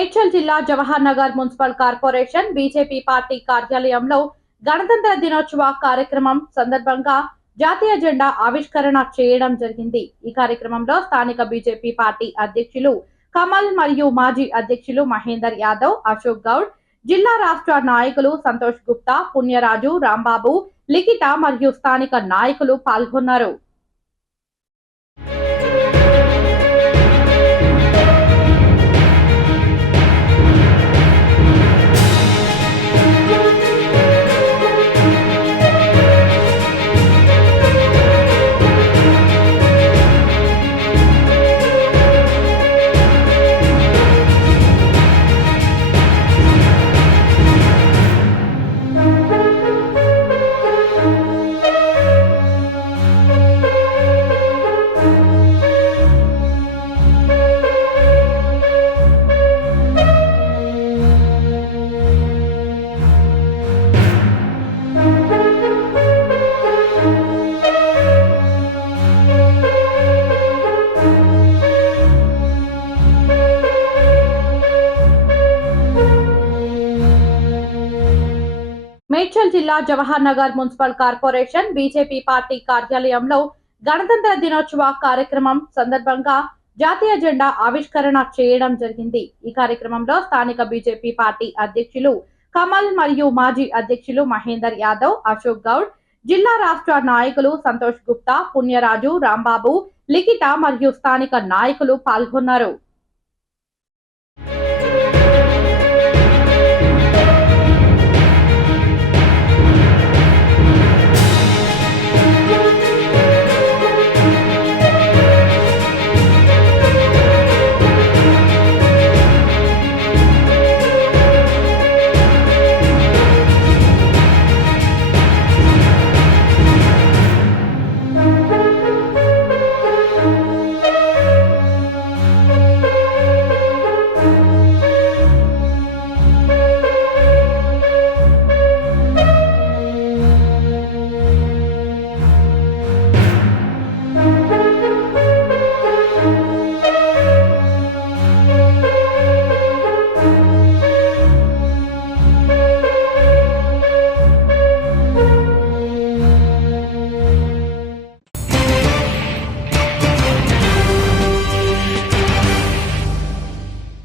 మేడ్చల్ జిల్లా Jawahar Nagar municipal corporation BJP party కార్యాలయంలో గణతంత్ర దినోత్సవ కార్యక్రమం సందర్భంగా జాతీయ జెండా ఆవిష్కరణ చేయడం జరిగింది. ఈ కార్యక్రమంలో స్థానిక బీజేపీ పార్టీ అధ్యక్షులు కమల్ మరియు మాజీ అధ్యక్షులు మహేందర్ యాదవ్, అశోక్ గౌడ్, జిల్లా రాష్ట్ర నాయకులు సంతోష్ గుప్తా, పుణ్యరాజు, రాంబాబు, లిఖిత మరియు స్థానిక నాయకులు పాల్గొన్నారు. మేడ్చల్ జిల్లా Jawahar Nagar municipal corporation BJP party కార్యాలయంలో గణతంత్ర దినోత్సవ కార్యక్రమం సందర్భంగా జాతీయ జెండా ఆవిష్కరణ చేయడం జరిగింది. ఈ కార్యక్రమంలో స్థానిక బీజేపీ పార్టీ అధ్యక్షులు కమల్ మరియు మాజీ అధ్యక్షులు మహేందర్ యాదవ్, అశోక్ గౌడ్, జిల్లా రాష్ట్ర నాయకులు సంతోష్ గుప్తా, పుణ్యరాజు, రాంబాబు, లిఖిత మరియు స్థానిక నాయకులు పాల్గొన్నారు.